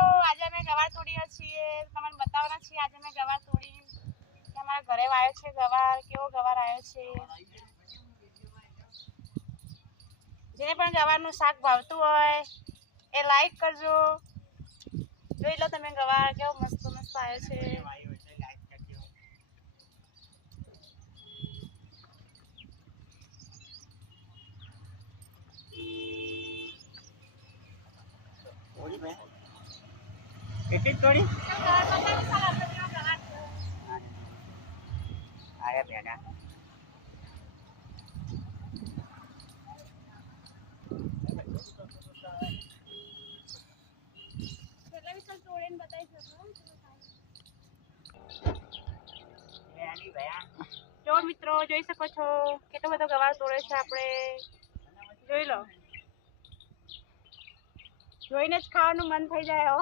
મિત્રો, આજે અમે ગવાર તોડીએ છીએ. તમને બતાવવાના છીએ આજે અમે ગવાર તોડી કે અમારા ઘરે આવ્યો છે ગવાર. કેવો ગવાર આવ્યો છે. જેને પણ ગવારનું શાક ભાવતું હોય એ લાઈક કરજો. જોઈ લો તમે ગવાર કેવો મસ્ત મસ્ત આવ્યો છે. કેટલી તોડી? આયા બેડા. જો મિત્રો જોઈ શકો છો કેટલો બધો ગવાર તોડે છે. આપણે જોઈ લો, જોઈને જ ખાવાનું મન થઈ જાય.